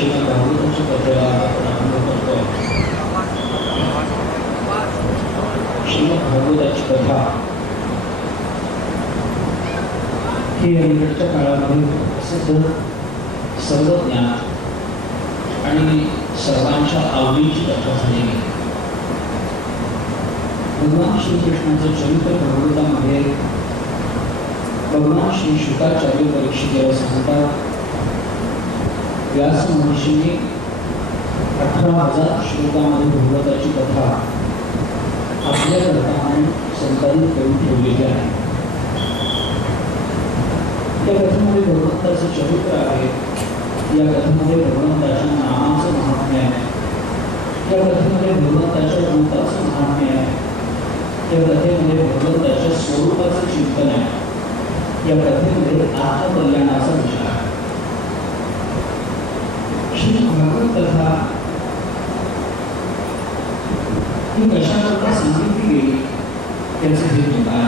श्रीमद भागवताची कथेला प्रारंभ करतो। श्रीमद भागवताची कथा ही अलीकडच्या काळामध्ये प्रसिद्ध सर्वज्ञान आणि सर्वांच्या आवडीची कथा झालेली। भगवान श्रीकृष्णाचं चरित्र भागवतामध्ये भगवान श्री शुकाचार्य परीक्षितेला सांगतात, व्यास महर्षींनी 18,000 श्लोकामध्ये भागवताची कथा आपल्याकरता संकलित करून ठेवलेली आहे। या कथेमध्ये भगवंताचं चरित्र आहे, या कथेमध्ये भगवंताच्या नामाचं महात्म्य आहे, या कथेमध्ये भगवंताच्या रूपाचं महात्म्य आहे, या कथेमध्ये भगवंताच्या स्वरूपाचं चिंतन आहे, या कथेमध्ये आत्मकल्याणाचा विचार आहे। श्री भागवत कथा ही कशाकरता सांगितली गेली त्याचे हेतू काय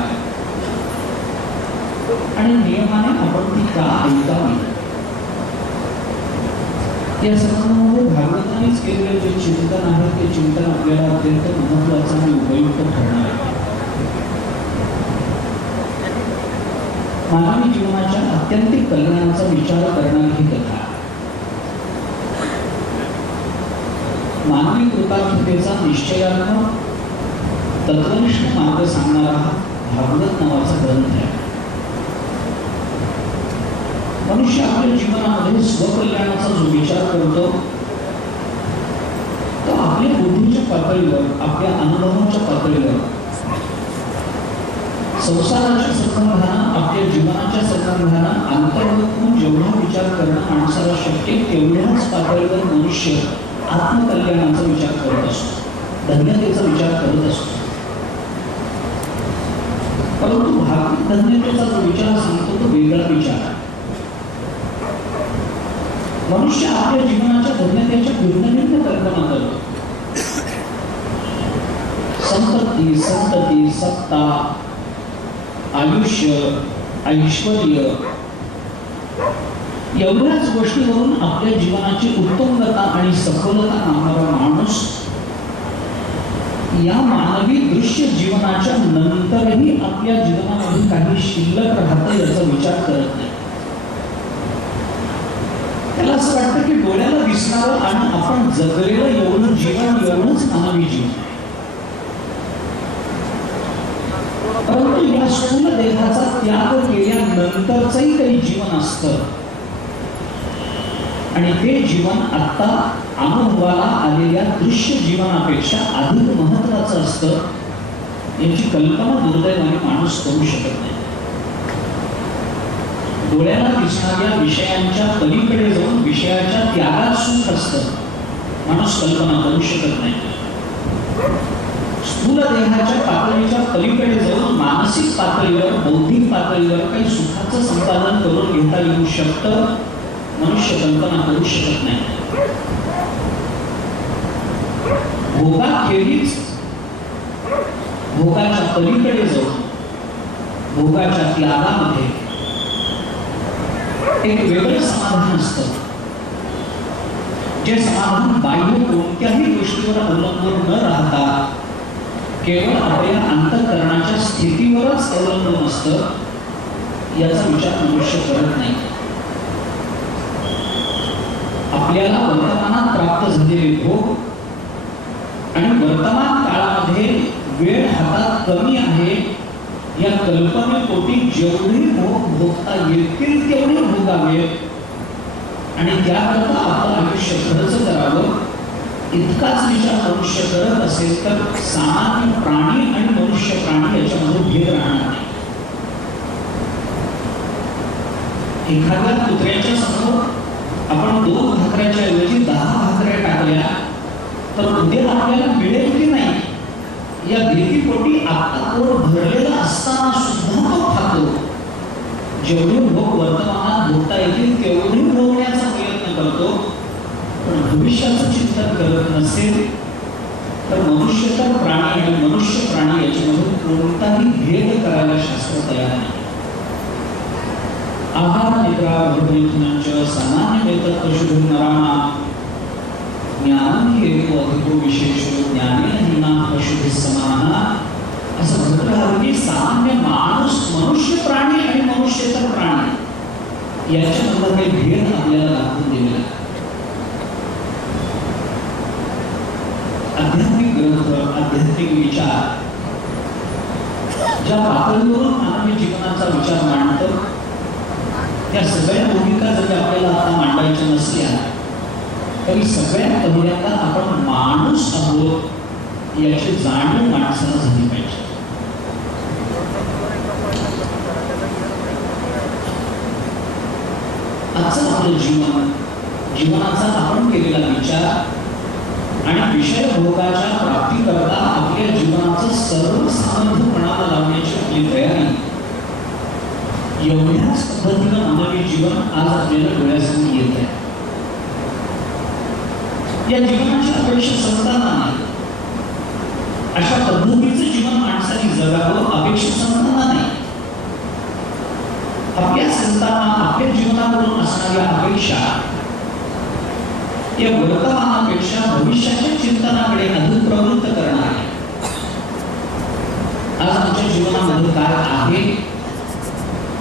आणि नियमाने आपण ती का ऐकावी या संदर्भामध्ये भागवतानेच केलेले जे चिंतन आहे ते चिंतन आपल्याला अत्यंत महत्त्वाचं आणि उपयुक्त ठरणार आहे। मानवी जीवनाच्या आत्यंतिक कल्याणाचा विचार करणारी ही कथा मानवी कृतार्थतेचा निश्चयात्मक तत्वनिष्ठ मार्ग सांगणारा भागवत नावाचा ग्रंथ आहे। मनुष्य आपल्या जीवनामध्ये स्वकल्याणाचा जो विचार करतो तो आपल्या बुद्धीच्या पातळीवर, आपल्या अनुभवाच्या पातळीवर, संसाराच्या संबंधानं, आपल्या जीवनाच्या संबंधानं अंतर्मुख जेवढा विचार करणं माणसाला शक्य तेवढ्याच पातळीवर मनुष्य आत्मकल्याणाचा विचार करत असतो, धन्यतेचा विचार करत असतो। परंतु भागवत धन्यतेचा जो विचार सांगतो तो वेगळा विचार आहे। मनुष्य आपल्या जीवनाच्या धन्यतेच्या भिन्न कल्पना करतो। संपत्ती, संतती, सत्ता, आयुष्य, ऐश्वर्य एवढ्याच गोष्टीवरून आपल्या जीवनाची उत्तुंगता आणि सफलता आणणारा माणूस या मानवी दृश्य जीवनाच्या नंतरही आपल्या जीवनामध्ये काही शिल्लक राहतं याचा विचार करत नाही। त्याला असं वाटतं की डोळ्याला दिसणारं आणि आपण जगलेलं एवढं जीवन एवढंच मानवी जीवन आहे। परंतु या स्थूल देहाचा त्याग केल्यानंतरचंही काही जीवन असतं आणि ते जीवन आता अनुभवाला आलेल्या दृश्य जीवनापेक्षा अधिक महत्त्वाचं असतं याची कल्पना दुर्दैवाने माणूस करू शकत नाही। डोळ्याला दिसणाऱ्या विषयांच्या पलीकडे जाऊन विषयाच्या त्यागात सुख असतं, माणूस कल्पना करू शकत नाही। स्थूल देहाच्या पातळीच्या पलीकडे जाऊन मानसिक पातळीवर, बौद्धिक पातळीवर काही सुखाचं संपादन करून घेता येऊ शकतं, मनुष्य कल्पना करू शकत नाही। भोगाखेरीज भोगाच्या पलीकडे जाऊन भोगाच्या त्यागामध्ये एक वेगळं समाधान असतं, जे समाधान बाह्य कोणत्याही गोष्टीवर अवलंबून न राहता केवळ आपल्या अंतःकरणाच्या स्थितीवरच अवलंबून असतं, याचा विचार मनुष्य करत नाही। आपल्याला वर्तमानात प्राप्त झालेले भोग आणि वर्तमान काळामध्ये वेळ हातात कमी आहे या कल्पनेपोटी जेवढे भोग भोगता येतील तेवढे भोगावेत आणि त्याकरता आपलं आयुष्य खर्च करावं इतकाच विचार मनुष्य करत असेल तर सामान्य प्राणी आणि मनुष्य प्राणी याच्यामध्ये भेद राहणार नाही। एखाद्या कुत्र्याच्या समोर आपण 2 भाकऱ्याच्या ऐवजी 10 भाकऱ्या टाकल्या तर उद्या आपल्याला मिळेल की नाही या भीतीपोटी आता पोट भरलेला असताना सुद्धा तो खातो। जेवढे भोग वर्तमानात भोगता येतील तेवढे भोगण्याचा प्रयत्न करतो, पण भविष्याचं चिंतन करत नसेल तर मनुष्य तर प्राणी आणि मनुष्य प्राणी याच्यामध्ये कोणताही भेद करायला शास्त्र तयार नाही। आहार निद्रा भरभरितुनांच सामान्य वेतत पशुधन नराणां ज्ञान हेतू अधिको विशेष ज्ञानेन पशुभिः समानः असं म्हटलं आहे की सामान्य माणूस मनुष्य प्राणी आणि मनुष्येतर प्राणी याच्यामधला काही भेद आपल्याला दाखवून दिलेला आहे. आध्यात्मिक ग्रंथ आध्यात्मिक विचार ज्या पातळीवरून मानवी जीवनाचा विचार मांडतो त्या सगळ्या भूमिका जर आपल्याला आता मांडायच्या नसल्या तरी सगळ्यात पहिल्यांदा आपण माणूस आहोत याची जाणीव माणसाला झाली पाहिजे. आजचं आपलं जीवनाचा आपण केलेला विचार आणि विषय भोगाच्या प्राप्तीकरता आपल्या जीवनाचं सर्व सामर्थ्य पणाला लावण्याची आपली तयारी एवढ्याच पद्धतीनं मानवी जीवन आज आपल्याला डोळ्यासमोर येत आहे. या जीवनाची अपेक्षा संतांना नाही. अशा पद्धतीचं जीवन माणसाने जगावं अपेक्षा संतांना नाही. आपल्या संतांना आपल्या जीवनाकडून असणाऱ्या अपेक्षा या वर्तमानापेक्षा भविष्याच्या चिंतनाकडे अधिक प्रवृत्त करणार आहे. आज आमच्या जीवनामध्ये काय आहे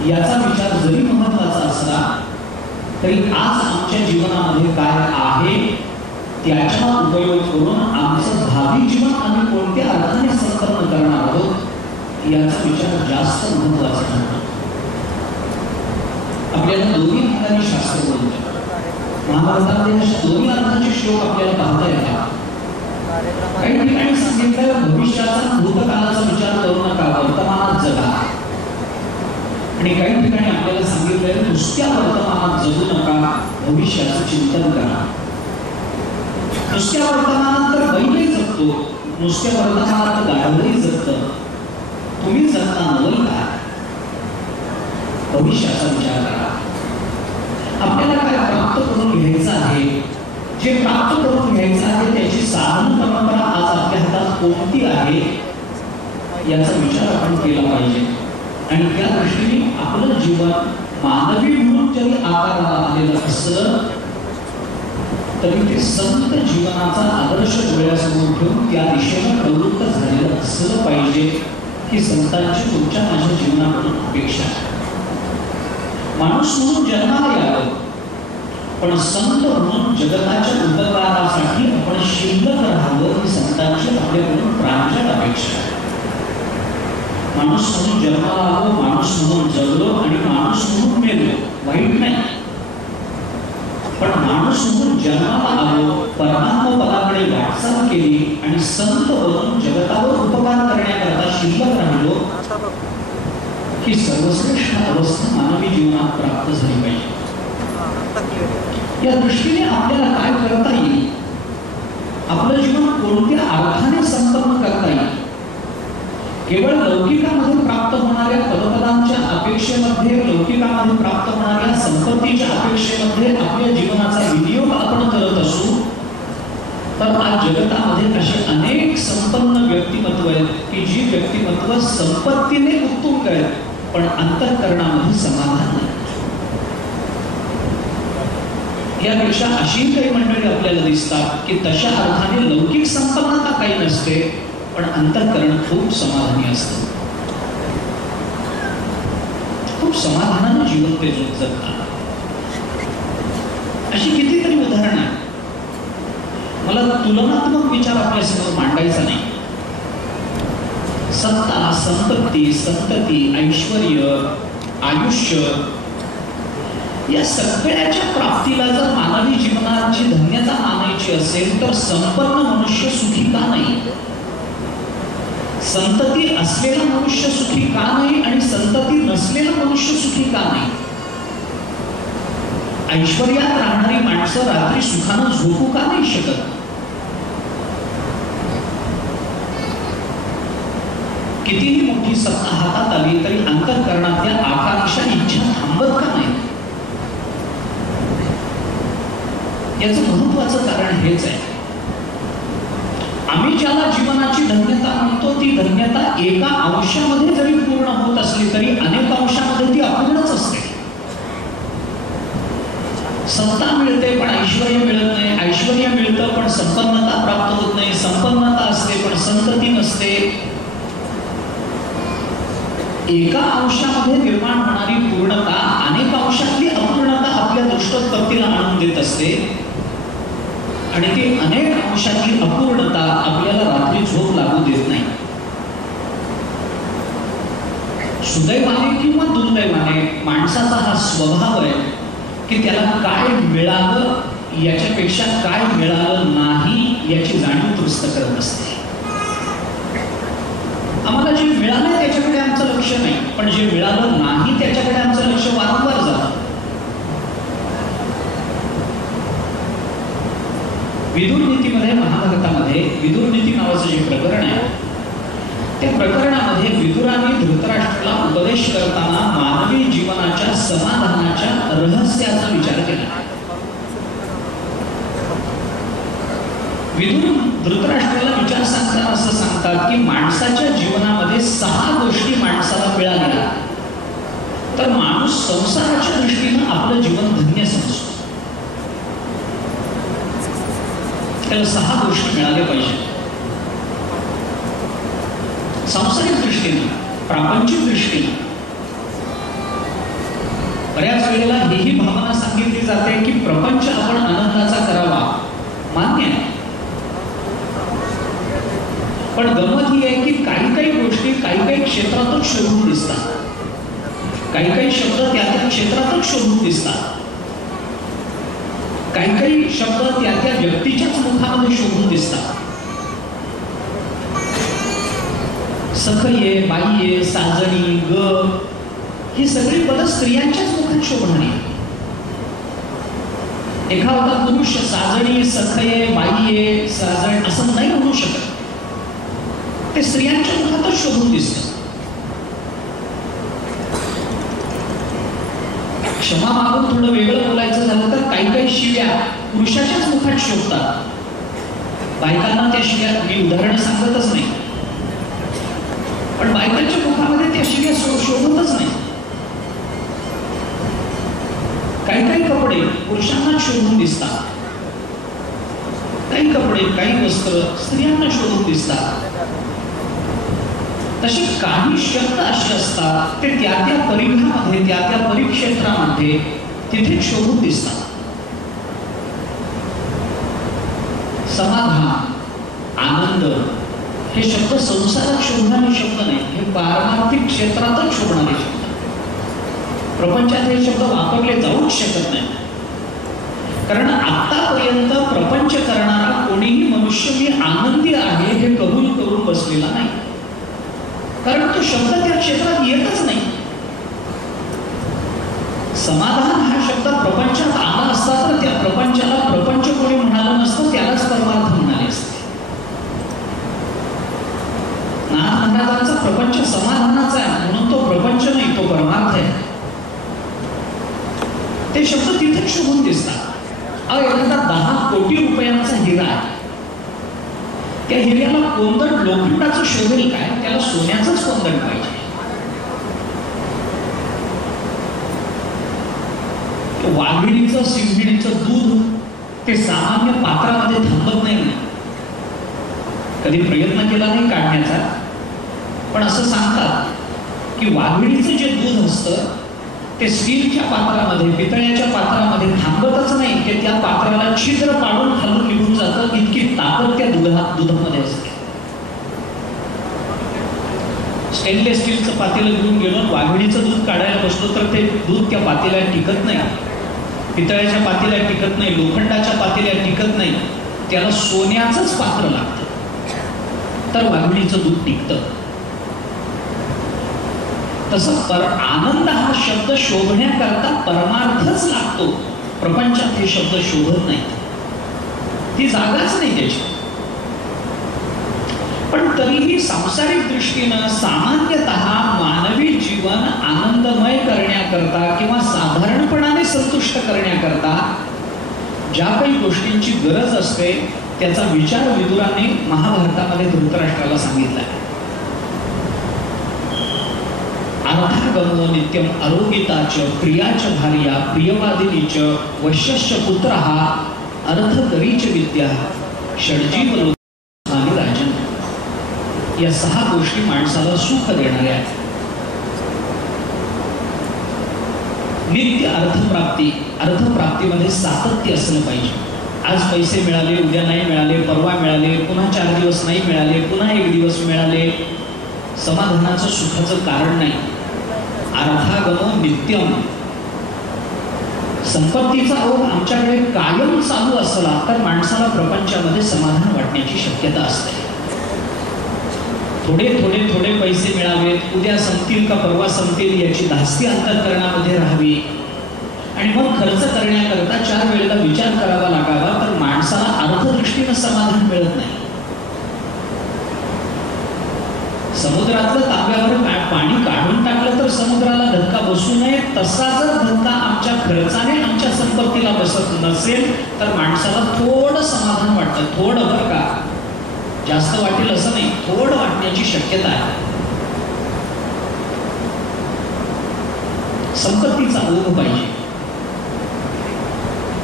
याचा विचार जरी महत्वाचा असला तरी आज आमच्या जीवनामध्ये काय आहे त्याचा उपयोग करून आमचं भावी जीवन आम्ही कोणत्या अर्थाने संपन्न करणार आहोत याचा विचार जास्त महत्वाचा ठरतो. आपल्याला दोन्ही ठिकाणी शास्त्र बोलतो. महाभारतामध्ये अशा दोन्ही अर्थाचे श्लोक आपल्याला पाहता येतात. काही ठिकाणी सांगितलं भविष्याचा भूतकाळाचा विचार करू नका, वर्तमानात जगा. आणि काही ठिकाणी आपल्याला सांगितलं नुसत्या वर्तमानात जगू नका, भविष्याचं चिंतन करा. नुसत्या वर्तमानात तर बैलही जगतो, नुसत्या वर्तमानात गाढवही जगतं. तुम्ही जगता नवल का? भविष्याचा विचार करा. आपल्याला काय प्राप्त करून घ्यायचं आहे, जे प्राप्त करून घ्यायचं आहे त्याची साधन परंपरा आज आपल्या हातात कोणती आहे याचा विचार आपण केला पाहिजे. आणि त्या दृष्टीने आपलं जीवन मानवी म्हणून जरी आकाराला आलेलं असलं तरी ते संत जीवनाचा आदर्श डोळ्यासमोर ठेवून त्या दिशेने प्रवृत्त झालेलं असलं पाहिजे ही संतांची तुमच्या माझ्या जीवनाकडून अपेक्षा आहे. माणूस म्हणून जन्माला यावं पण संत म्हणून जगताच्या उपकारासाठी आपण शिल्लक राहावं ही संतांची आपल्याकडून प्रांजळ अपेक्षा आहे. माणूस म्हणून जन्माला आलो, माणूस म्हणून जगलो आणि माणूस म्हणून मेलो, वाईट नाही. पण माणूस म्हणून जन्माला आलो, परमात्मा पदाकडे वाटचाल केली आणि संत बनून जगतावर उपकार करण्याकरता शिल्लक राहिलो ही सर्वश्रेष्ठ अवस्था मानवी जीवनात प्राप्त झाली पाहिजे. या दृष्टीने आपल्याला काय करता येईल, आपलं जीवन कोणत्या अर्थाने संपन्न करता येईल. केवळ लौकिकामध्ये प्राप्त होणाऱ्या पदपदांच्या अपेक्षेमध्ये, लौकिकामध्ये प्राप्त होणाऱ्या संपत्तीच्या अपेक्षेमध्ये आपल्या जीवनाचा विनियोग आपण करत असू तर आज जगतामध्ये असे अनेक संपन्न व्यक्तिमत्व आहेत की जी व्यक्तिमत्व संपत्तीने उत्तुंग आहेत पण अंतःकरणामध्ये समाधान नाही. यापेक्षा अशी काही मंडळी आपल्याला दिसतात की तशा अर्थाने लौकिक संपन्नता काही नसते पण अंतःकरण खूप समाधानी असतं. खूप समाधानाने जीवन ते जगतात. अशी कितीतरी उदाहरणं आहेत. मला तुलनात्मक विचार आपल्या समोर मांडायचा नाही. सत्ता, संपत्ती, संतती, ऐश्वर्य, आयुष्य या सगळ्याच्या प्राप्तीला जर मानवी जीवनाची धन्यता मानायची असेल तर संपन्न मनुष्य सुखी का नाही, संतती असलेला मनुष्य सुखी का नाही आणि संतती नसलेला मनुष्य सुखी का नाही. ऐश्वर्यात राहणारी माणसं रात्री सुखानं झोपू का नाही शकत. कितीही मोठी सत्ता हातात आली तरी अंतःकरणातल्या आकांक्षा इच्छा थांबत का नाही. याचं महत्वाचं कारण हेच आहे. आम्ही ज्याला जीवनाची धन्यता म्हणतो ती धन्यता एका अंशामध्ये जरी पूर्ण होत असली तरी अनेक अंशामध्ये ती अपूर्णच असते. सत्ता मिळते पण ऐश्वर्य मिळत नाही, ऐश्वर्य मिळतं पण संपन्नता प्राप्त होत नाही, संपन्नता असते पण संतती नसते. एका अंशामध्ये निर्माण होणारी पूर्णता अनेक अंशातली अपूर्णता आपल्या दृष्टोत्पत्तीला आणून देत असते आणि ती अनेक अंशातली अपूर्णता आपल्याला रात्री झोप लागू देत नाही. सुदैवाने किंवा दुर्दैवाने माणसाचा हा स्वभाव आहे की त्याला काय मिळालं याच्यापेक्षा काय मिळालं नाही याची जाणीव दुरुस्त करत असते. आम्हाला जे मिळालं त्याच्याकडे आमचं लक्ष नाही, पण जे मिळालं नाही त्याच्याकडे आमचं लक्ष वारंवार जातं. विदुर नीतीमध्ये, महाभारतामध्ये विदुर नीती नावाचं जे प्रकरण आहे त्या प्रकरणामध्ये विदुराने धृतराष्ट्राला उपदेश करताना मानवी जीवनाच्या समाधानाच्या रहस्याचा विचार केला. विदुर धृतराष्ट्राला विचार सांगताना असं सांगतात की माणसाच्या जीवनामध्ये 6 गोष्टी माणसाला मिळाल्या तर माणूस संसाराच्या दृष्टीनं आपलं जीवन धन्य समजतो. त्याला 6 गोष्टी मिळाल्या पाहिजे. सांसारिक दृष्टीनं, प्रापंचिक दृष्टीनं. बऱ्याच वेळेला ही भावना सांगितली जाते की प्रपंच आपण आनंदाचा करावा, मान्य आहे. पण गमत ही आहे की काही गोष्टी काही क्षेत्रातच शोधून दिसतात, काही शब्द त्या क्षेत्रातच शोधून दिसतात, काही शब्द त्या व्यक्तीच्याच मुखामध्ये शोधून दिसतात. सखये, बाईये, साजणी, ग ही सगळी पद स्त्रियांच्याच मुखात शोभणारी. एखादा पुरुष साजणी, सखये, बाईये, साजण असं नाही म्हणू शकत. ते स्त्रियांच्या मुखातच शोधून दिसतं. क्षमा मागून थोडं वेगळं बोलायचं झालं तर काही शिव्या पुरुषाच्याच मुखात शोभतात. बायकांना त्या शिव्या, मी उदाहरण सांगतच नाही, पण बायकांच्या मुखामध्ये त्या शिव्या शोभतच नाही. काही कपडे पुरुषांना शोधून दिसतात, काही कपडे, काही वस्त्र स्त्रियांना शोधून दिसतात. तसे काही शब्द असे असतात ते त्या परिघामध्ये, त्या परिक्षेत्रामध्ये तिथे शोधून दिसतात. समाधान, आनंद हे शब्द संसारात शोधणारे शब्द नाही, हे पारमार्थिक क्षेत्रातच शोधणारे शब्द. प्रपंचात हे शब्द वापरले जाऊच शकत नाही. कारण आतापर्यंत प्रपंच करणारा कोणीही मनुष्य मी आनंदी आहे हे कबूल करून बसलेला नाही, कारण तो शब्द त्या क्षेत्रात येतच नाही. समाधान हा शब्द प्रपंचात आला असता तर त्या प्रपंचाला प्रपंच कोणी म्हणालं नसतं, त्यालाच परमार्थ म्हणाले असते. नाथ महाराजांचा प्रपंच समाधानाचा आहे म्हणून तो प्रपंच नाही, तो परमार्थ आहे. ते शब्द तिथेच शोधून दिसतात. एखादा 10 कोटी रुपयांचा हिरा आहे, त्या हिऱ्याला कोंदण लोखंडाचं शोधेल काय, त्याला सोन्याचंच कोंदण पाहिजे. वाघिणीचं, सिंहिणीचं दूध ते सामान्य पात्रामध्ये थांबत नाही. कधी प्रयत्न केला नाही काढण्याचा, पण असं सांगतात की वाघिणीचं जे दूध असतं ते स्टीलच्या पात्रामध्ये, पितळ्याच्या पात्रामध्ये थांबतच नाही, ते त्या पात्राला छिद्र पाडून खालून निघून जातं. इतकी ताकद त्या दुधामध्ये असते. स्टेनलेस स्टीलचं पातेलं घेऊन गेलो, वाघिणीचं दूध काढायला बसलो तर ते दूध त्या पातेल्यात टिकत नाही, पितळ्याच्या पातेल्यात टिकत नाही, लोखंडाच्या पातेल्यात टिकत नाही. त्याला सोन्याचंच पात्र लागतं तर वाघिणीचं दूध टिकतं. तसं आनंद हा शब्द शोधण्याकरता परमार्थच लागतो. प्रपंचात हे शब्द शोधत नाही, ती जागाच नाही त्याची. पण तरीही सांसारिक दृष्टीनं सामान्यतः मानवी जीवन आनंदमय करण्याकरता किंवा साधारणपणाने संतुष्ट करण्याकरता ज्या काही गोष्टींची गरज असते त्याचा विचार विदुराने महाभारतामध्ये धृतराष्ट्राला सांगितला. अर्थागमो नित्यम आरोगिताच प्रियाच भार्या प्रियवादिनीच वश्यश्च पुत्रः अर्थकरीच विद्या षड्जीव लोक आणि राजन, या 6 गोष्टी माणसाला सुख देणाऱ्या आहेत. नित्य अर्थप्राप्ती, अर्थप्राप्तीमध्ये सातत्य असलं पाहिजे. आज पैसे मिळाले, उद्या नाही मिळाले, परवा मिळाले, पुन्हा 4 दिवस नाही मिळाले, पुन्हा 1 दिवस मिळाले, समाधानाचं सुखाचं कारण नाही. अर्थागमो नित्यम. संपत्तीचा ओघ आमच्याकडे कायम चालू असला तर माणसाला प्रपंचामध्ये समाधान वाटण्याची शक्यता असते. थोडे थोडे थोडे पैसे मिळावेत, उद्या संपतील का परवा संपतील याची धास्ती अंतःकरणामध्ये राहावी आणि मग खर्च करण्याकरता 4 वेळेला विचार करावा लागावा, तर माणसाला अर्थदृष्टीनं समाधान मिळत नाही. समुद्रातलं तांब्यावर पाणी काढून टाकलं तर समुद्राला धक्का बसू नये, तसा जर धक्का आमच्या खर्चाने आमच्या संपत्तीला बसत नसेल तर माणसाला थोडं समाधान वाटतं. थोडं बरं का, जास्त वाटेल असं नाही, थोडं वाटण्याची शक्यता आहे. संपत्तीचा ओघ पाहिजे.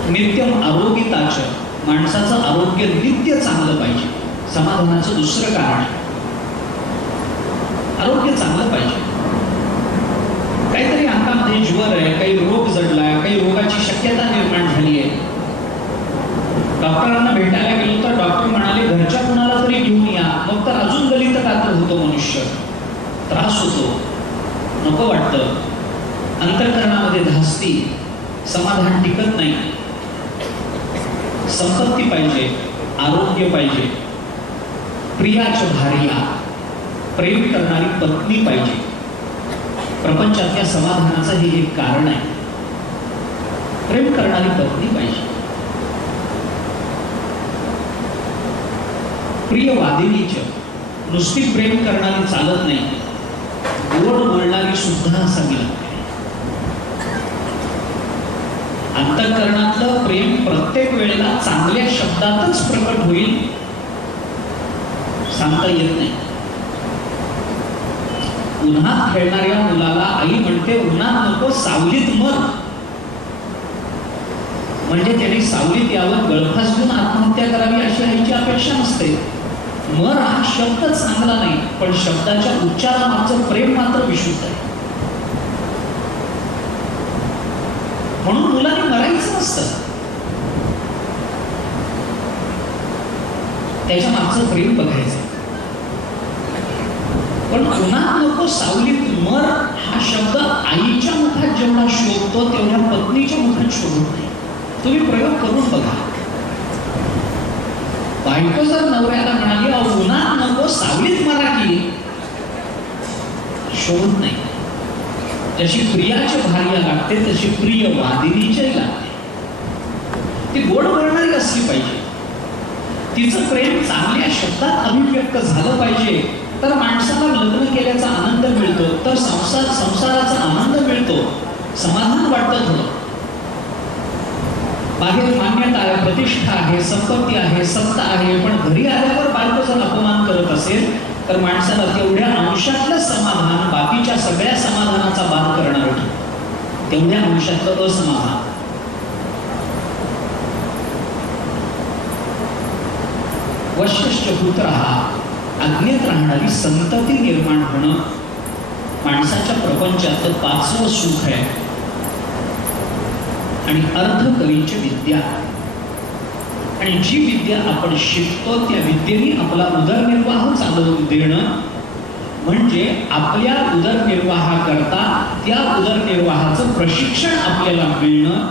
नित्यम आरोग्यताच, माणसाचं आरोग्य नित्य चांगलं पाहिजे. समाधानाचं दुसरं कारण आहे आरोग्य चांगलं पाहिजे. काहीतरी अंगामध्ये ज्वर आहे, काही रोग जडलाय, काही रोगाची शक्यता निर्माण झाली आहे. डॉक्टरांना भेटायला गेलो तर डॉक्टर म्हणाले घरच्या कुणाला तरी घेऊन या, मग तर अजून गलित कातर होतो मनुष्य, त्रास होतो, नको वाटतं, अंतःकरणामध्ये धास्ती, समाधान टिकत नाही. संपत्ती पाहिजे, आरोग्य पाहिजे, प्रियाच भार्या, प्रेम करणारी पत्नी पाहिजे. प्रपंचातल्या समाधानाचं हे एक कारण आहे. प्रेम करणारी पत्नी पाहिजे. प्रिय वादिनीच, नुसती प्रेम करणारी चालत नाही, गोड बोलणारी सुद्धा असावी लागते. अंतःकरणातलं प्रेम प्रत्येक वेळेला चांगल्या शब्दातच प्रकट होईल सांगता येत नाही. उन्हात खेळणाऱ्या मुलाला आई म्हणते उन्हात नको सावलीत मर, म्हणजे त्याने सावलीत यावं, गळफास घेऊन आत्महत्या करावी अशी आईची अपेक्षा नसते. मर हा शब्द चांगला नाही, पण शब्दाच्या उच्चारामागचं प्रेम मात्र विशुद्ध आहे. म्हणून मुलांनी मरायचं नसतं, त्याच्या मागचं प्रेम बघायचं. पण उन्हात नको सावलीत मर हा शब्द आईच्या मुखात जेवढा शोभतो तेवढ्या पत्नीच्या मुखात शोभत नाही. तुम्ही प्रयोग करून बघा. बायको जर नवऱ्याला म्हणाली उन्हात नको सावलीत मरा की, शोभत नाही. जशी प्रियाची भार्या लागते तशी प्रिय वादिनीची लागते. ती गोड बोलणारी असली पाहिजे. तिचं प्रेम चांगल्या शब्दात अभिव्यक्त झालं पाहिजे, तर माणसाला लग्न केल्याचा आनंद मिळतो, तर संसाराचा आनंद मिळतो, समाधान वाटतं. थोडं बाहेर मान्यता आहे, प्रतिष्ठा आहे, संपत्ती आहे, सत्ता आहे, पण घरी आल्यावर बायको जर अपमान करत असेल तर माणसाला तेवढ्या अंशातलं समाधान बाकीच्या सगळ्या समाधानाचा बाद करणार होतं. तेवढ्या अंशातलं असमाधान. वश्यश्च पुत्रः, अज्ञेत राहणारी संतती निर्माण होणं माणसाच्या प्रपंचातलं 5वं सुख आहे. आणि अर्धकरीची विद्या, आणि जी विद्या आपण शिकतो त्या विद्येने आपला उदरनिर्वाह चालवून देणं, म्हणजे आपल्या उदरनिर्वाहाकरता त्या उदरनिर्वाहाचं प्रशिक्षण आपल्याला मिळणं,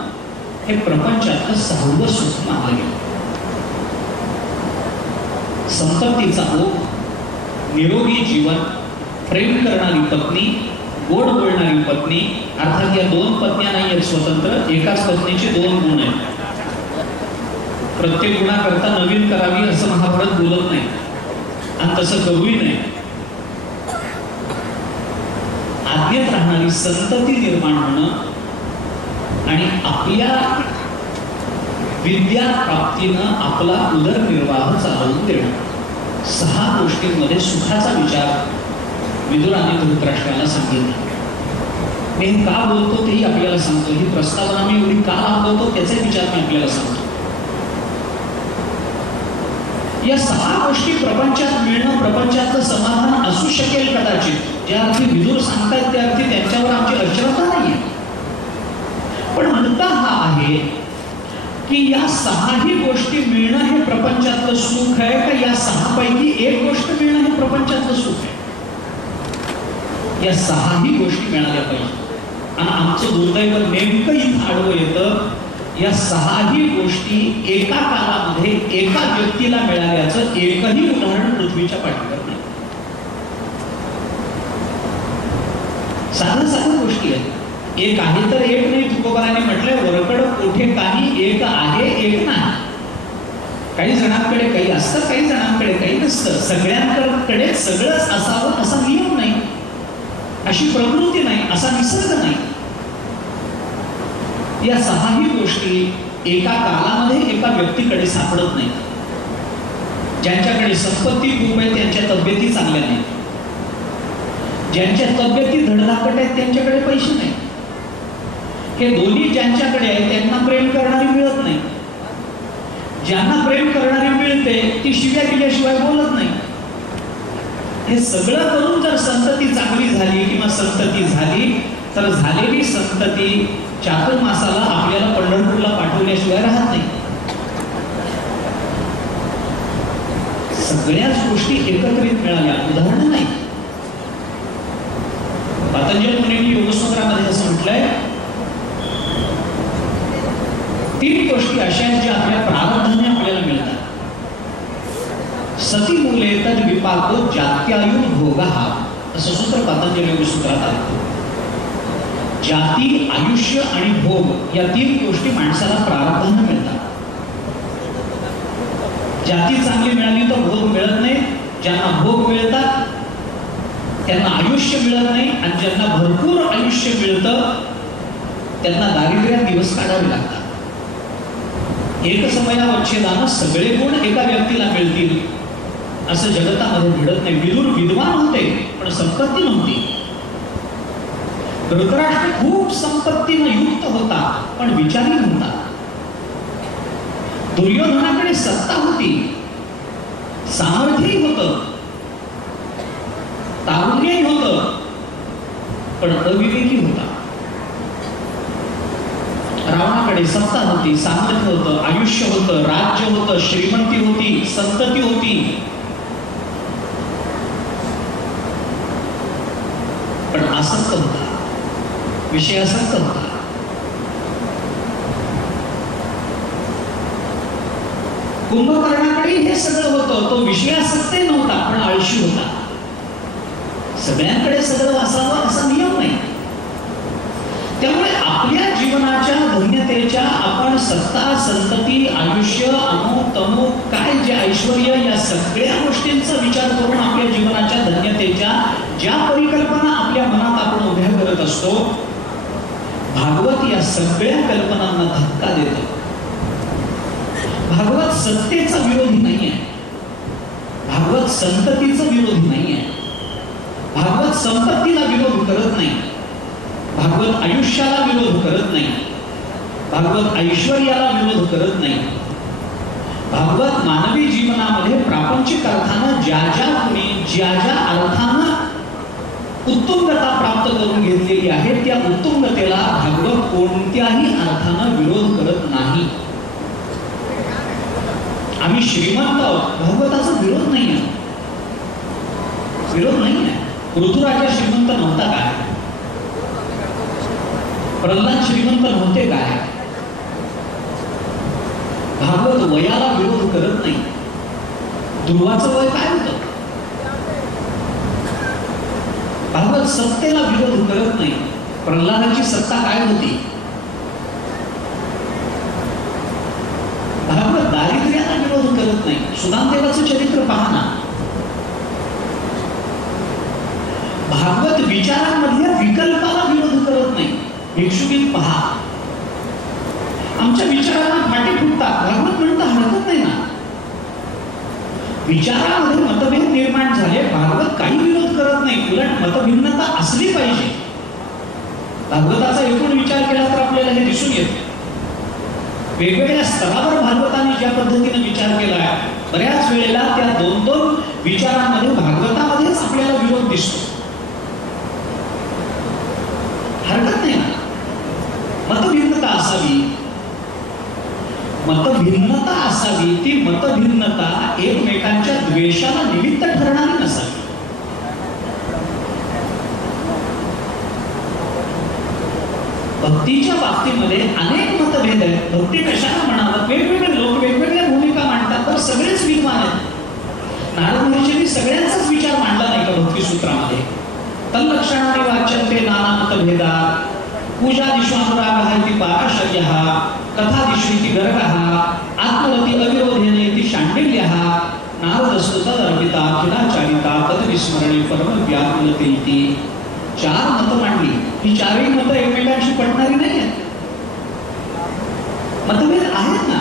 हे प्रपंचातलं 6वं सुख मानलं गेलं. संपत्तीचा ओघ, निरोगी जीवन, प्रेम करणारी पत्नी, गोड बोलणारी पत्नी. अर्थात या 2 पत्न्या नाही आहेत स्वतंत्र, एकाच पत्नीचे 2 गुण आहेत. प्रत्येक गुणाकरता नवीन करावी असं महाभारत बोलत नाही, आणि तसं करूही नाही. आज्ञेत राहणारी संतती निर्माण होणं आणि आपल्या विद्या प्राप्तीनं आपला उदरनिर्वाह चालवून देणं, 6 गोष्टींमध्ये सुखाचा विचार विदुराने धृतराष्ट्राला सांगितला. मी का बोलतो तेही आपल्याला सांगतो. ही प्रस्तावना मी एवढी का राबवतो त्याचे विचार मी आपल्याला सांगतो. या 6 गोष्टी प्रपंचात मिळणं प्रपंचाचं समाधान असू शकेल कदाचित. ज्या अर्थी विदुर सांगतात त्या अर्थी त्यांच्यावर आमची अश्रद्धा नाहीये. पण मुद्दा हा आहे की या 6ही गोष्टी मिळणं हे प्रपंचातलं सुख आहे का या 6 पैकी एक गोष्ट मिळणं हे प्रपंचातलं सुख आहे? या 6ही गोष्टी मिळाल्या पाहिजे. आणि आमचं दुर्दैव नेमकं इथं आडवं येतं. या 6ही गोष्टी एका काळामध्ये एका व्यक्तीला मिळाल्याचं एकही उदाहरण पृथ्वीच्या पाठीवर नाही. साध्या गोष्टी आहेत. एक आहे तर एक नाही. तुकोबाराने म्हटलंय वरकड कोठे काही एक आहे एक नाही. काही जणांकडे काही असतं काही जणांकडे काही नसतं. सगळ्यांकडे सगळंच असावं असा नियम नाही. अशी प्रकृती नाही असा निसर्ग नाही. या 6ही गोष्टी एका काळामध्ये एका व्यक्तीकडे सापडत नाही. ज्यांच्याकडे संपत्ती खूप आहे त्यांच्या तब्येती चांगल्या नाही. ज्यांच्या तब्येती धडधाकट आहेत त्यांच्याकडे पैसे नाही. हे दोन्ही ज्यांच्याकडे आहे त्यांना प्रेम करणारी मिळत नाही. ज्यांना प्रेम करणारी मिळते ती शिव्या केल्याशिवाय बोलत नाही. हे सगळं करून जर संतती चांगली झाली किंवा संतती झाली तर झालेली संतती चातुर्मासाला आपल्याला पंढरपूरला पाठवल्याशिवाय राहत नाही. सगळ्याच गोष्टी एकत्रित मिळाल्या उदाहरण नाही. पतंजली मुनींनी योगसूत्रामध्ये असं म्हटलंय 3 गोष्टी अशा आहेत ज्या आपल्या प्रारब्धाने आपल्याला मिळतात. सती मूले तद विपाको जात्यायु भोगः असं सूत्र पतंजली योगसूत्रात आहे. जाती आयुष्य आणि भोग या 3 गोष्टी माणसाला प्रारब्धाने मिळतात. जाती चांगली मिळाली तर भोग मिळत नाही. ज्यांना भोग मिळतात त्यांना आयुष्य मिळत नाही. आणि ज्यांना भरपूर आयुष्य मिळतं त्यांना दारिद्र्यात दिवस काढावे लागतात. एकसमयावच्छेदानं सगळे गुण एका व्यक्तीला मिळतील असं जगतामध्ये घडत नाही. विदुर विद्वान होते पण संपत्ती नव्हती. धृतराष्ट्र खूप संपत्तीनं युक्त होता पण विचारी नव्हता. दुर्योधनाकडे सत्ता होती, सामर्थ्यही होतं, तारुण्यही होतं पण अविवेकी होता. रावणाकडे सत्ता होती, सामर्थ्य होतं, आयुष्य होतं, राज्य होतं, श्रीमंती होती, संतती होती पण आसक्त होता, विषयासक्त होता. कुंभकर्णाकडे हे सगळं होतं, तो विषयासक्त नव्हता पण आळशी होता. सगळ्यांकडे सगळं असावं असा नियम नाही. त्यामुळे आपल्या जीवनाच्या धन्यतेच्या आपण सत्ता संतती आयुष्य अमुक तमुक काय जे ऐश्वर्य या सगळ्या गोष्टींचा विचार करून आपल्या जीवनाच्या धन्यतेच्या ज्या परिकल्पना आपल्या मनात आपण उभ्या करत असतो भागवत या सगळ्या कल्पनांना धक्का देतो. भागवत सत्तेचा विरोधी नाहीये. भागवत संततीचा विरोधी नाहीये. भागवत संपत्तीला विरोध करत नाही. भागवत आयुष्याला विरोध करत नाही. भागवत ऐश्वर्याला विरोध करत नाही. भागवत मानवी जीवनामध्ये प्रापंचिक अर्थानं ज्या ज्या कुणी ज्या ज्या अर्थानं उत्तुंगता प्राप्त करून घेतलेली आहे त्या उत्तुंगतेला भागवत कोणत्याही अर्थानं विरोध करत नाही. आम्ही श्रीमंत आहोत भागवताचा विरोध नाही आहे. विरोध नाही आहे. ऋतुराजा श्रीमंत नव्हता काय? प्रल्हाद श्रीमंत नव्हते काय? भागवत वयाला विरोध करत नाही. ध्रुवाचं वय काय होतं? भागवत सत्तेला विरोध करत नाही. प्रल्हादाची सत्ता काय होती? भागवत दारिद्र्याला विरोध करत नाही. सुदामदेवाचं चरित्र पहा ना. भागवत विचारांमधल्या विकल्पाला विरोध करत नाही. भिक्षुकीत पहा आमच्या विचारांना फाटे फुटतात. भागवत म्हणतं हरकत नाही ना. विचारामध्ये मतभेद निर्माण झाले भागवत काही विरोध करत नाही. उलट मतभिन्नता असली पाहिजे. भागवताचा एकूण विचार केला तर आपल्याला हे दिसून येते. वेगवेगळ्या स्तरावर भागवताने ज्या पद्धतीने विचार केलाय, बऱ्याच वेळेला त्या दोन दोन विचारांमध्ये भागवतामध्येच आपल्याला विरोध दिसतो. हरकत नाही ना, मतभिन्नता असावी, मतभिन्नता असावी. ती मतभिन्नता एकमेकांच्या द्वेषाला निमित्त ठरणारी नसावी. भक्तीच्या बाबतीमध्ये अनेक मतभेद आहेत. भक्ती कशाला म्हणावं, वेगवेगळे लोक वेगवेगळ्या भूमिका मांडतात, तर सगळेच विद्वान आहेत. नारद महर्षींनी सगळ्यांचाच विचार मांडला नाही का भक्ती सूत्रामध्ये. तल्लक्षणाने वाच्यन्ते नाना मतभेदा, पूजा दिश्वानुरागः इति पाराशर्यः, कथा दिश्वीति गर्गः, आत्मरति अविरोधेन इति शाण्डिल्यः, नारदस्तु तदर्पिता अखिलाचारिता तद्विस्मरणे परम व्याकुलते इति. चार मतं मांडली. ही चारही मतं एकमेकांशी पटणारी नाही आहेत. मतभेद आहेत ना.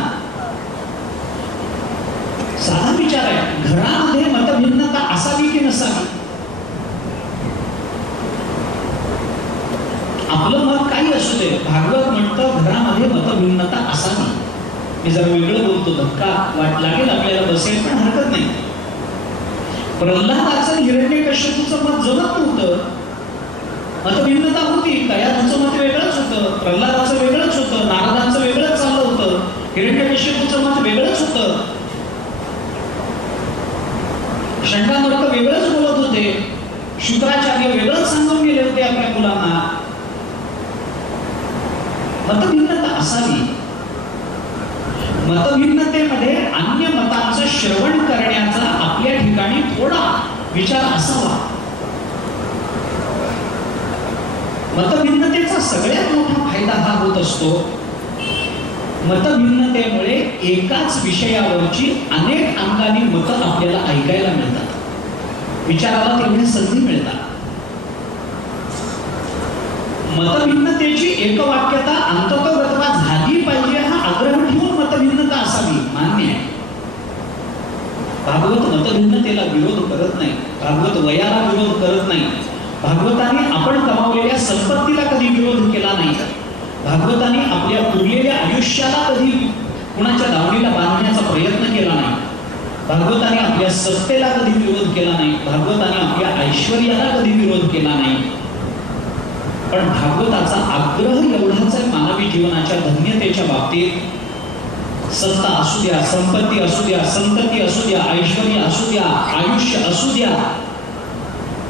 साधा विचार आहे, घरामध्ये मतभिन्नता असावी की नसावी. आपलं मत काही असू दे, भागवत म्हणतं घरामध्ये मतभिन्नता असावी. मी जर वेगळं बोलतो, धक्का वाट लागेल आपल्याला, बसेल, पण हरकत नाही. प्रल्हादाचं हिरण्यकश्यपूचं मत जमत नव्हतं, मतभिन्नता होती. कयाधूचं मत वेगळंच होतं, प्रल्हादाचं वेगळंच होतं, नारदांचं वेगळंच चाललं होतं, हिरण्यकश्यपूचं मत वेगळंच होतं, शंकामर्क वेगळंच बोलत होते, शुक्राचार्य वेगळंच सांगून गेले होते आपल्या मुलांना. मतभिन्नता असावी. मतभिन्नतेमध्ये अन्य मतांचं श्रवण करण्याचा आपल्या ठिकाणी थोडा विचार असावा. मतभिन्नतेचा सगळ्यात मोठा फायदा हा होत असतो, मतभिन्नतेमुळे एकाच विषयावरची अनेक अंगानी मतं आपल्याला ऐकायला मिळतात, विचाराला तेवढ्या संधी मिळतात. मतभिन्नतेची एकवाक्यता अंततोगतवा झाली पाहिजे हा आग्रह ठेवून मतभिन्नता असावी, मान्य आहे. भागवत मतभिन्नतेला विरोध करत नाही, भागवत वयाला विरोध करत नाही, भागवताने आपण कमावलेल्या संपत्तीला कधी विरोध केला नाही, भागवताने आपल्या उरलेल्या आयुष्याला कधी कुणाच्या दावणीला बांधण्याचा प्रयत्न केला नाही, भागवताने आपल्या सत्तेला कधी विरोध केला नाही, भागवताने आपल्या ऐश्वर्याला कधी विरोध केला नाही. पण भागवताचा आग्रह एवढाच आहे मानवी जीवनाच्या धन्यतेच्या बाबतीत. सत्ता असू द्या, संपत्ती असू द्या, संतती असू द्या, ऐश्वर्य असू द्या, आयुष्य असू द्या,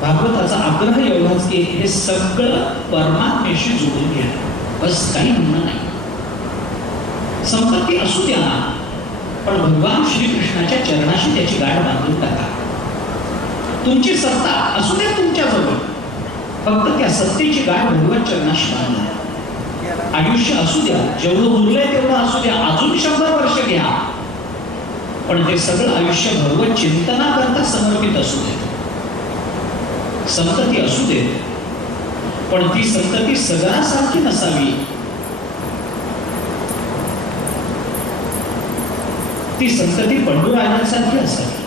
भागवताचा आग्रह एवढाच की हे सगळं परमात्म्याशी जोडून घ्या, बस काही म्हणणं नाही. संपत्ती असू द्या ना, पण भगवान श्रीकृष्णाच्या चरणाशी त्याची गाठ बांधून टाका. तुमची सत्ता असू द्या तुमच्याजवळ, फक्त त्या सत्तेची गाठ भगवत चरणाशी बांधा. आयुष्य असू द्या, जेवढं उरलंय तेवढं असू द्या, अजून 100 वर्ष घ्या, पण ते सगळं आयुष्य भगवत चिंतनाकरता समर्पित असू दे. संतती असू दे, पण ती संतती सगळ्यासारखी नसावी. ती संतती पंडुराजांसारखी असावी,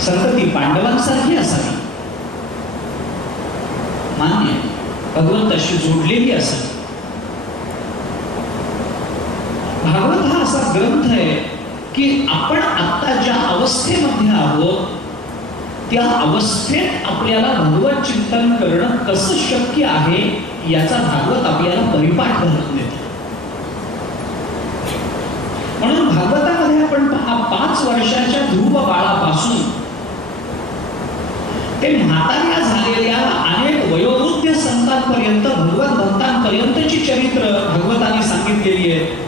संतती पांडवांसारखी असावी, मान्य भगवंताशी जोडलेली असावी. भागवत हा असा ग्रंथ आहे की आपण आता ज्या अवस्थेमध्ये आहोत त्या अवस्थेत आपल्याला भगवत चिंतन करणं कसं शक्य आहे याचा भागवत आपल्याला परिपाठ घालून देतो. म्हणून भागवतामध्ये आपण पहा 5 वर्षाच्या ध्रुव बाळापासून ते म्हाताऱ्या झालेल्या अनेक वयोवृद्ध संतांपर्यंत, भगवत भक्तांपर्यंतची चरित्र भगवताने सांगितलेली आहे.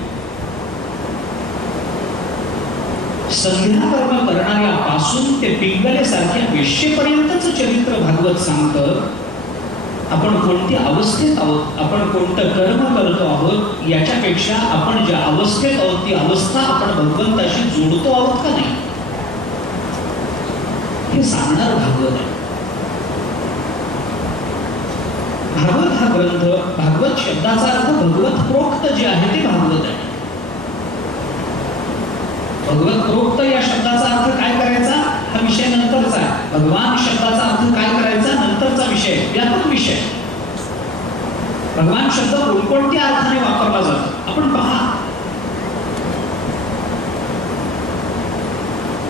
संध्याकर्म करणाऱ्यापासून ते पिंगलेसारख्या वेश्येपर्यंतचं चरित्र भागवत सांगतं. आपण कोणत्या अवस्थेत आहोत, आपण कोणतं कर्म करतो आहोत, याच्यापेक्षा आपण ज्या अवस्थेत आहोत ती अवस्था आपण भगवंताशी जोडतो आहोत का नाही हे सांगणार भागवत आहे. भागवत हा ग्रंथ, भागवत शब्दाचा अर्थ भगवत प्रोक्त जे आहे ते भागवत आहे. भगवत प्रोक्त या शब्दाचा अर्थ काय करायचा हा विषय नंतरचा आहे. भगवान शब्दाचा अर्थ काय करायचा नंतरचा विषय, व्यापक विषय. भगवान शब्द कोणकोणत्या अर्थाने वापरला जातो आपण पहा.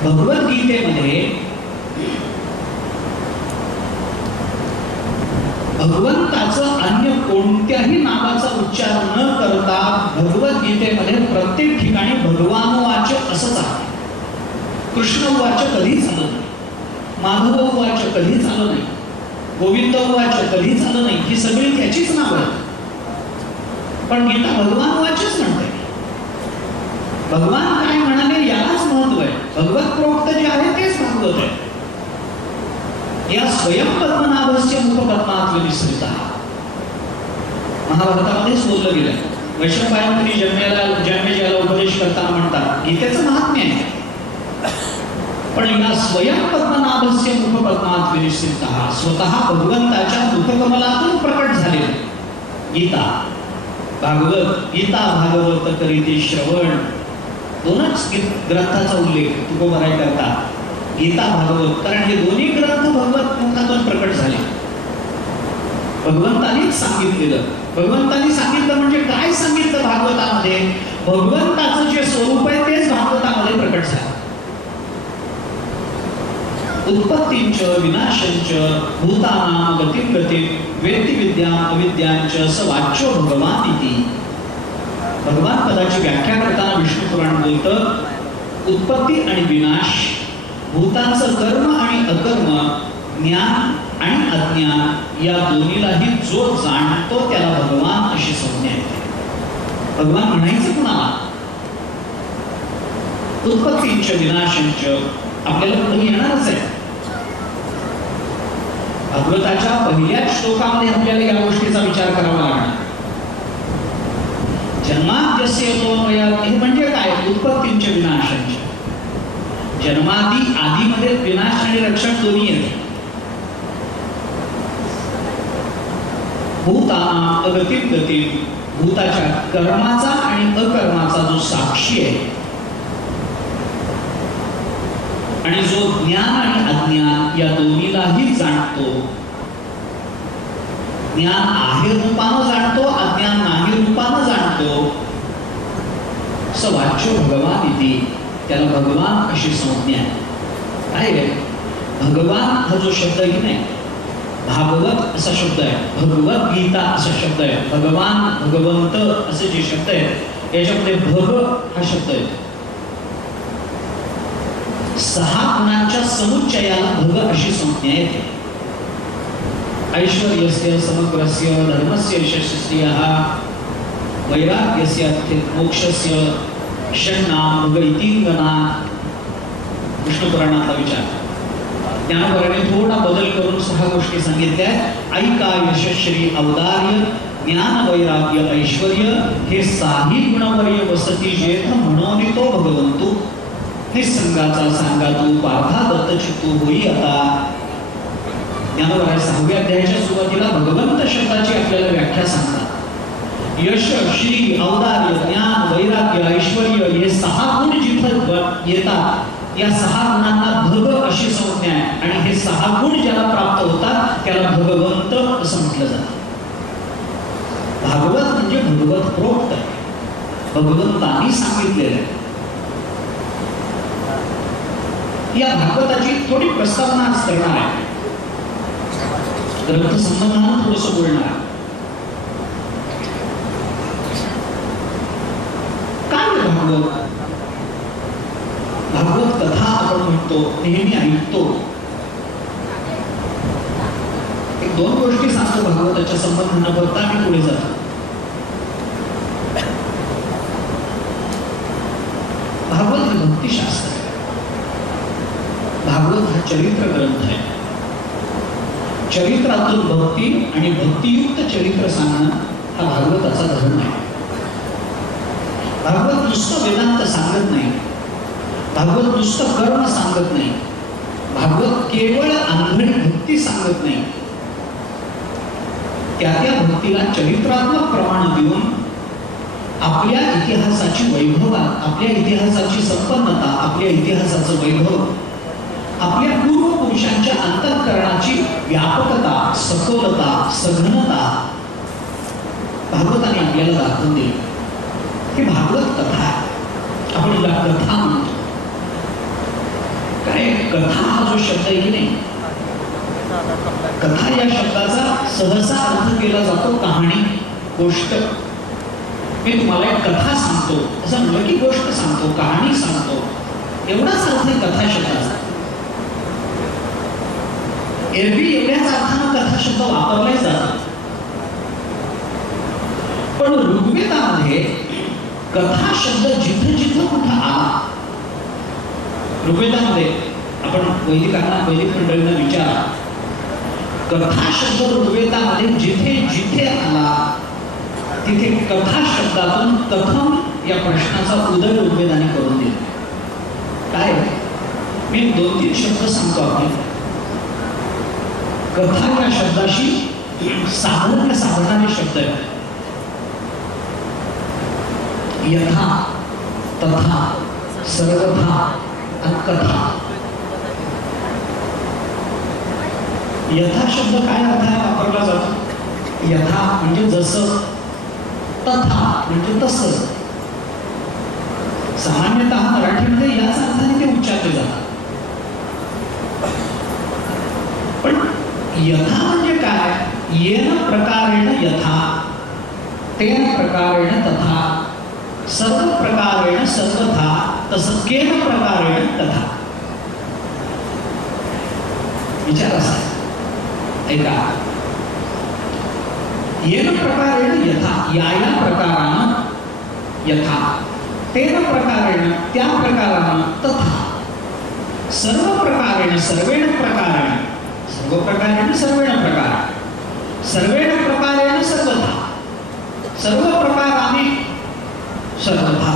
भगवद्गीतेमध्ये भगवंताचं अन्य कोणत्याही नावाचा उच्चार न करता भगवद्गीतेमध्ये प्रत्येक ठिकाणी भगवानुवाच असंच आहे. कृष्ण उवाच कधीच आलं नाही, माधव उवाच कधीच आलं नाही, गोविंद उवाच कधीच आलं नाही. ही सगळी त्याचीच नावं आहेत. पण गीता भगवान उवाचच म्हणते. भगवान काय म्हणाले यालाच महत्व आहे. भगवत प्रोक्त जे आहे तेच भागवत आहे. या स्वयं पद्मनाभस्य मुखपद्मात विनिसृतः महाभारतामध्येच बोललं गेलं. वैशंपायनाने जन्मेजयाला उपदेश करताना म्हणतात गीतेचं महात्म्य आहे. पण या स्वयं पद्मनाभस्य मुखपद्मात विनिसृतः स्वतः भगवंताच्या मुखकमलातून प्रकट झाले गीता भागवत. गीता भागवत करीते श्रवण दोनच ग्रंथाचा उल्लेख तुकोबाराय करतात. गीता भागवत कारण हे दोन्ही ग्रंथ भगवत मुखातून प्रकट झाले. भगवंतानीच सांगितलेलं. भगवंतानी सांगितलं म्हणजे काय सांगितलं भागवतामध्ये? भगवंताचं जे स्वरूप आहे तेच भागवतामध्ये प्रकट झालं. उत्पत्तींच विनाशंच भूतानां गतिं गतिं वेत्ति विद्यां अविद्यांच स वाच्यो भगवान इति. भगवान पदाची व्याख्या करताना विष्णू पुराण बोलतं उत्पत्ती आणि विनाश, भूतांचं कर्म आणि अकर्म, ज्ञान आणि अज्ञान या दोन्हीलाही जो जाणतो त्याला भगवान अशी संज्ञा येते. भगवान म्हणायचं कुणाला? उत्पत्तींच विनाशांच आपल्याला कुठे येणारच आहे. भागवताच्या पहिल्याच श्लोकामध्ये आपल्याला या गोष्टीचा विचार करावा लागणार. जन्माद्यस्य यतोऽन्वयात् हे म्हणजे काय? उत्पत्तींच विनाशांच. जन्मादी आदीमध्ये विनाश आणि रक्षण दोन्ही येते. भूतानां अगतिं गतिं भूताच्या कर्माचा आणि अकर्माचा जो साक्षी आहे आणि जो ज्ञान आणि अज्ञान या दोन्हीलाही जाणतो. ज्ञान आहे रूपानं जाणतो, अज्ञान नाही रूपानं जाणतो. स वाच्यो भगवान इति त्याला भगवान अशी संज्ञा आहे. भगवान हा जो शब्द आहे की नाही, भागवत असा शब्द आहे, भगवत गीता असा शब्द आहे, भगवान भगवंत असे जे शब्द आहेत याच्यामध्ये भग हा शब्द आहे. 6 गुणांच्या समुच्चयाला भग अशी संज्ञा येते. ऐश्वर्यस्य समग्रस्य धर्मस्य यशस्यः वैराग्यस्य मोक्षस्य षण्णाम भग इतींगना. विष्णू पुराणातला विचार. ज्ञानपराने थोडा बदल करून 6 गोष्टी सांगितल्या. ऐका यशश्री औदार्य ज्ञान वैराग्य ऐश्वर्य हे 6 गुणवर्य वसती जेथ म्हणून तो भगवंतू निसंगाचा सांगा तू पार्था दत्त चित्तू होई आता. ज्ञानोबा 6व्या अध्यायाच्या सुरुवातीला भगवंत शब्दाची आपल्याला व्याख्या सांगतात. यश श्री औदार्य ज्ञान वैराग्य ऐश्वर्य हे 6 गुण जिथं येतात या 6 गुणांना भग अशी संज्ञा आहे. आणि हे 6 गुण ज्याला प्राप्त होतात त्याला भगवंत असं म्हटलं जातं. भागवत म्हणजे भगवत प्रोक्त आहे, भगवंतांनी सांगितलेलं आहे. या भागवताची थोडी प्रस्तावना आज करणार आहे. ग्रंथ संबंधानं थोडंसं बोलणार. काय भागवत? भागवत कथा आपण म्हणतो, नेहमी ऐकतो. 1-2 गोष्टी सांगतो भागवताच्या संबंधानं बघता मी पुढे जातो. भागवत हे भक्तिशास्त्र आहे. भागवत हा चरित्र ग्रंथ आहे. चरित्रातून भक्ती आणि भक्तियुक्त चरित्र सांगणं हा भागवताचा धर्म आहे. भागवत नुसतं वेदांत सांगत नाही, भागवत नुसतं कर्म सांगत नाही, भागवत केवळ आंधळी भक्ती सांगत नाही. त्या भक्तीला चरित्रात्मक प्रमाण देऊन आपल्या इतिहासाची वैभव, आपल्या इतिहासाची संपन्नता, आपल्या इतिहासाचं वैभव, आपल्या पूर्वपुरुषांच्या अंतःकरणाची व्यापकता, सखोलता, सघनता भागवताने आपल्याला दाखवून दिली की भागवत कथा आपण याला कथा म्हणतो. काय कथा हा जो शब्द आहे की नाही, कथा या शब्दाचा सहसा अर्थ केला जातो कहाणी, गोष्ट. मी तुम्हाला एक कथा सांगतो असं म्हणलं की गोष्ट सांगतो, कहाणी सांगतो, एवढाच अर्थ आहे कथा शब्दाचा. एरवी एवढ्याच अर्थानं कथा शब्द वापरलाच जातो. पण ऋग्वेदामध्ये कथा शब्द जिथं जिथं कुठं आला, ऋग्वेदामध्ये आपण वैदिक मंडळींना विचारा, कथा शब्द ऋग्वेदामध्ये जिथे जिथे आला तिथे कथा शब्दातून कथम या प्रश्नाचा उदय ऋग्वेदाने करून दिला. काय मी 2-3 शब्द सांगतो. आपण कथा या शब्दाशी साधणारे शब्द आहेत. यथा, तथा, सर्वथा आणि कथा. यथा शब्द काय अर्थाने वापरला जातो? यथा म्हणजे जसं, तथा म्हणजे तसं. सामान्यतः मराठीमध्ये याच अर्थाने ते उच्चारले जातात. पण यथा म्हणजे काय? येन प्रकारेण यथा, तेन प्रकारेण तथा, सर्व प्रकारेण सर्वथा, तसं केन प्रकारेण तथा. विचार असा ऐका, येन प्रकारेण यथा, या प्रकारानं यथा, तेन प्रकारेण त्या प्रकारानं तथा, सर्व प्रकारेण सर्वेण प्रकारेण, सर्व प्रकारेण सर्वेण प्रकार, सर्वेण प्रकारेण सर्वथा, सर्व प्रकाराने सर्वथा.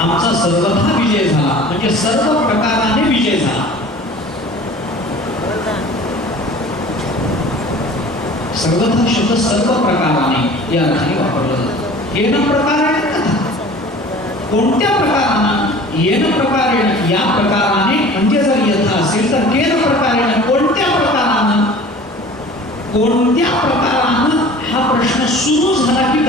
आमचा सर्वथा विजय झाला म्हणजे सर्व प्रकाराने विजय झाला. सर्वथा शब्द सर्व प्रकाराने या अर्थाने वापरला जातो. येन प्रकारेण कथा, कोणत्या प्रकारानं? येन प्रकारेण या प्रकाराने, म्हणजे जर यथा असेल तर केन प्रकारेण कोणत्या प्रकारानं. कोणत्या प्रकारानं हा प्रश्न सुरू झाला की